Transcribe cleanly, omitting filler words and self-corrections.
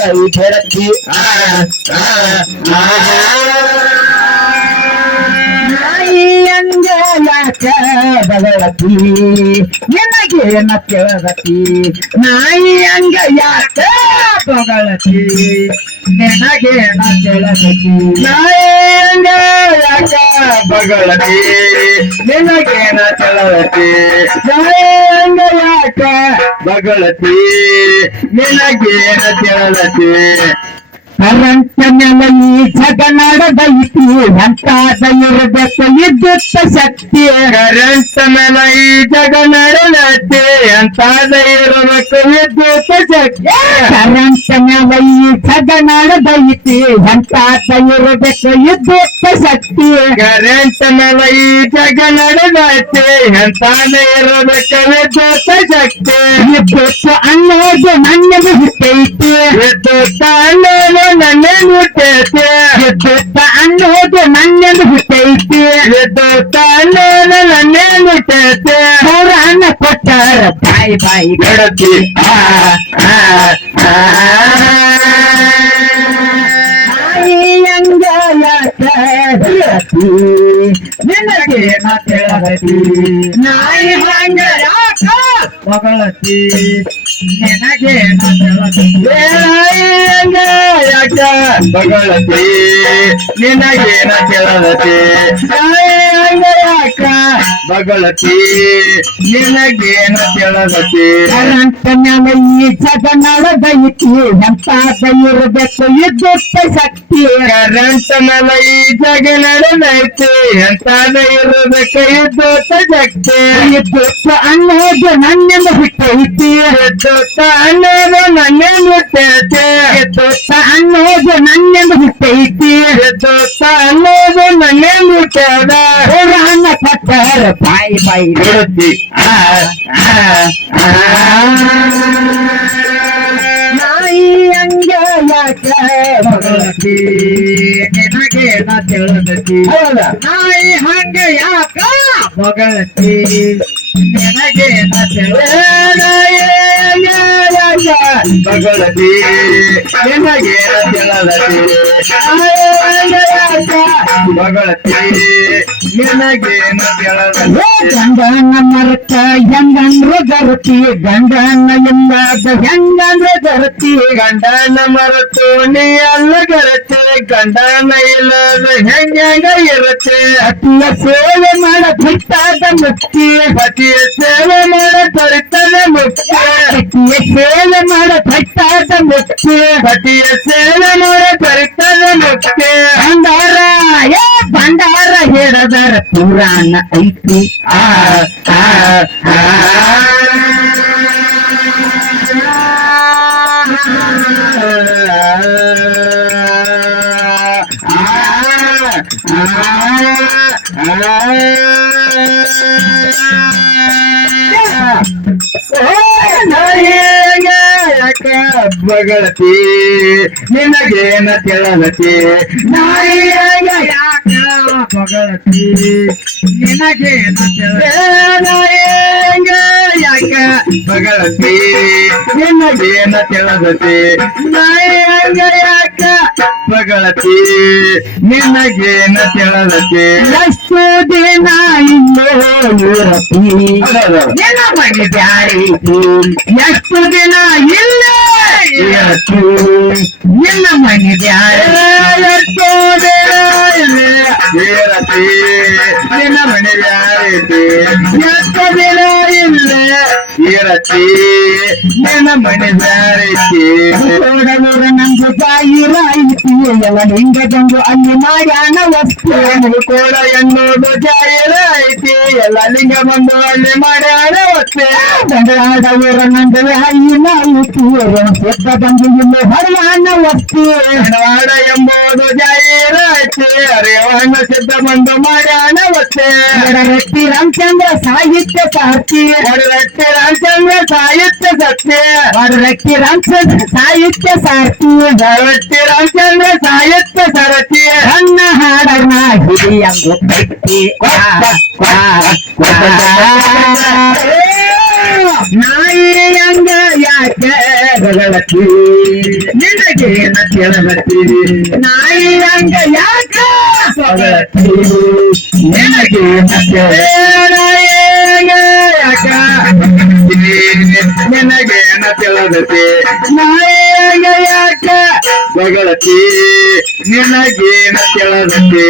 ಕೈ ಗೆಳತಿ ನಾಯಿ ಹಂಗ ಯಾಕ ಬಗಳತಿ ನಿನಗೇನ ಕೇಳತಿ ನಾಯಿ ಹಂಗ ಯಾಕ ಬಗಳತಿ ನಿನಗೇನ ಕೇಳತಿ ನಾಯಿ ಹಂಗ ಯಾಕ ಬಗಳತಿ ನಿನಗೇನ ಕೇಳತಿ ನಾಯಿ ಹಂಗ ಯಾಕ ಬಗಳತಿ ನಿನಗೇನ ಕೇಳತಿ ಕರೆಂಟ್ ಮೇಲೆ ಈ ಜಗ ನಡೆದೈತಿ ಎಂತಾದ ಇರಬೇಕು ವಿದ್ಯುತ್ ಶಕ್ತಿ ಕರೆಂಟ್ ಮೇಲೆ ಈ ಜಗ ನಡೆದೈತಿ ಎಂತಾದ ಇರಬೇಕು ವಿದ್ಯುತ್ ಶಕ್ತಿ ಕರೆಂಟ್ ಮೇಲೆ ಈ ಜಗ ನಡೆದೈತಿ ಎಂತಾದ ಇರಬೇಕು ವಿದ್ಯುತ್ ಶಕ್ತಿ ಕರೆಂಟ್ ಮೇಲೆ ಈ ಜಗ ನಡೆದೈತಿ ಎಂತಾದ ಇರಬೇಕು ವಿದ್ಯುತ್ ಶಕ್ತಿ ವಿದ್ಯುತ್ ಅನ್ನೋದು ನನ್ನ ಹುಟ್ಟೈತಿ ವಿದ್ಯುತ್ ಅನ್ನೋದು ನನ್ನೇ ಹುಟ್ಟೈತಿ ವಿದ್ಯುತ್ ಅನ್ನೋದು ನನ್ನೆಂದು ಹುಟ್ಟೈತಿ ವಿದ್ಯುತ್ ಅನ್ನೋದು ನನ್ನೇ ಹುಟ್ಟೈತಿ ಅವ್ರ ಅನ್ನ ಕೊಟ್ಟಾರ ಬಾಯಿ ಬಾಯಿ ಗೆಳತಿ ಹಂಗ ಯಾಕ ನಿನಗೇನ ಕೇಳತಿ ನಾಯಿ ಹಂಗ ಯಾಕ ಬಗಳತಿ ನಿನಗೇನ ಕೇಳತಿ ನಾಯಿ ಹಂಗ ಯಾಕ ಬಗಳತಿ ನಿನಗೇನ ಕೇಳತಿ ನಾಯಿ ಹಂಗ ಯಾಕ ಬಗಳತಿ ನಿನಗೇನ ಕೇಳತಿ ಕರೆಂಟ್ ಮೇಲೆ ಈ ಜಗ ನಡೆದೈತಿ ಎಂತಾದ ಇರಬೇಕು ವಿದ್ಯುತ್ ಶಕ್ತಿ ಕರೆಂಟ್ ಮೇಲೆ ಈ ಜಗ ನಡೆದೈತಿ ಎಂತಾದ ಇರಬೇಕು ವಿದ್ಯುತ್ ಶಕ್ತಿ ವಿದ್ಯುತ್ ಅನ್ನೋದು ನನ್ನೆಂದು ಹುಟ್ಟೈತಿ ವಿದ್ಯುತ್ ಅನ್ನೋದು ನನ್ನೆಂದು ಹುಟ್ಟೈತಿ ವಿದ್ಯುತ್ ಅನ್ನೋದು ನನ್ನೆಂದು ಹುಟ್ಟೈತಿ ವಿದ್ಯುತ್ ಅನ್ನೋದು ನನ್ನೆಂದು ಹುಟ್ಟದ ಅನ್ನ ಕೊಟ್ಟಾರ ಬಾಯಿ ಬಾಯಿ ಗೆಳತಿ ನಾಯಿ ಹಂಗ ಯಾಕ ಬಗಳತಿ ನಿನಗೇನ ತಿಳಿದತಿ ನಾಯಿ ಹಂಗ ಯಾಕ ಬಗಳತಿ ನಿನಗೇನ ನಾಯಿ ಹಂಗ ಯಾಕ ಬಗಳತಿ ನಿನಗೇನ ತಿಳಿದತಿ ನಾಯಿ ಹಂಗ ಯಾಕ ಬಗಳತಿ ನಿನಗೇನ ತಿಳಿದತಿ ಗಂಡನ ಮರತ ಹೆಂಗಂದ್ರ ಗರತಿ ಗಂಡನ ಇಲ್ಲದ ಹೆಂಗಂದ್ರ ಗರತಿ ಗಂಡನ ಮರತು ನೀ ಅಲ್ಲ ಗರತಿ ಗಂಡನ ಇಲ್ಲದ ಹೆಂಗ ಇರತ್ತೆ ಅತಿಯ ಸೇವೆ ಮಾಡ ಬಿಟ್ಟಾದ ಮುಕ್ತಿ ಪತಿಯ ಸೇವೆ ಮಾಡ ತೊರೆತದ ಮುಕ್ತಿ ಪತಿಯ ಸೇವೆ ಮಾಡ ಬಿಟ್ಟಾದ ಮುಕ್ತಿ ಪತಿಯ ಸೇವೆ ಮಾಡ ತೊರೆತದ ಮುಕ್ತಿ ಭಂಡಾರ ಭಂಡಾರ ಹೇಳದರ ಪುರಾಣ ಐತಿ ಬಗಳತಿ ನಿನಗೇನ ಕೇಳತಿ ನಾಯಿ ಯಾಕ ಬಗಳತಿ ನಿನಗೇನ ನಾಯಿ ಯಾಕ ಬಗಳತಿ ನಿನಗೇನ ಕೇಳತಿ ನಾಯಿ ಯಾಕ ಬಗಳತಿ ನಿನಗೇನ ಕೇಳತಿ ಎಷ್ಟು ದಿನ ಇರತಿ ನಿನ್ನ ಮನೆ ಬ್ಯಾರೀತಿ ಎಷ್ಟು ದಿನ ಇಲ್ಲ ನಿನ್ನ ಮನೆ ಬ್ಯಾರ ಎಷ್ಟು ದಿನ ಇರತಿ ನಿನ್ನ ಮನೆ ಬ್ಯಾರೀತಿ ಎಷ್ಟು ದಿನ ಇಲ್ಲ ಇರತಿ ನಿನ್ನ ಮನೆ ಬ್ಯಾರೀತಿ ನೋಡನೋಡ ನಂದು ಜಾಯಿರಾಯಿತಿ ಎಲ್ಲ ಲಿಂಗದಂದು ಅಲ್ಲಿ ಮಾಡ್ಯಾನ ವಸ್ತು ಕೋಡ ಎನ್ನುವುದು ಜಾಯಿರಾಯಿತಿ ಎಲ್ಲ ಲಿಂಗ ಬಂದು ಅಲ್ಲಿ ಮಾಡ್ಯಾನ ವಸ್ತು ಗಂಡಾಡವರ ನಂದು ಹಾಯಿನಾಯಿತಿ ಸಿದ್ಧ ಬಂದು ಇಲ್ಲಿ ಹರಿಯಾಣ ವಸ್ತು ಗಂಡವಾಡ ಎಂಬುದು ಜಾಯಿರಾಯಿತಿ ಹರಿಯಾಣ ಸಿದ್ಧ ಬಂದು ಮಾಡ್ಯಾನ ವಸ್ತು ರಟ್ಟಿ ರಾಮಚಂದ್ರ ಸಾಹಿತ್ಯ ಸಾರ್ಥಿ ರಟ್ಟಿ ರಾಮಚಂದ್ರ ಸಾಹಿತ್ಯ ಸತ್ಯ ರಟ್ಟಿ ರಾಮಚಂದ್ರ ಸಾಹಿತ್ಯ ಸಾರ್ಥಿ ರಟ್ಟಿ ರಾಮಚಂದ್ರ ಸಾಹಿತ್ಯ ಸರತಿ ನನ್ನ ಹಾಡನ್ನ ಹಿಡಿಯಂಗು ಕಟ್ಟಿ ನಾಯಿ ಹಂಗ ಯಾಕೆ ಬಗಳತಿ ನಿನಗೆ ನಿನಗೇನ ತಿಳಿದತಿ ನಾಯಿ ಹಂಗ ಯಾಕ ಹೊಗಳತಿ ನಿನಗೇನ ಯಾಕ ನಿನಗೇನ ತಿಳಿದತಿ ನಾಯಿ ಹಂಗ ಯಾಕ ಹೊಗಳತಿ ನಿನಗೇನ ತಿಳಿದತಿ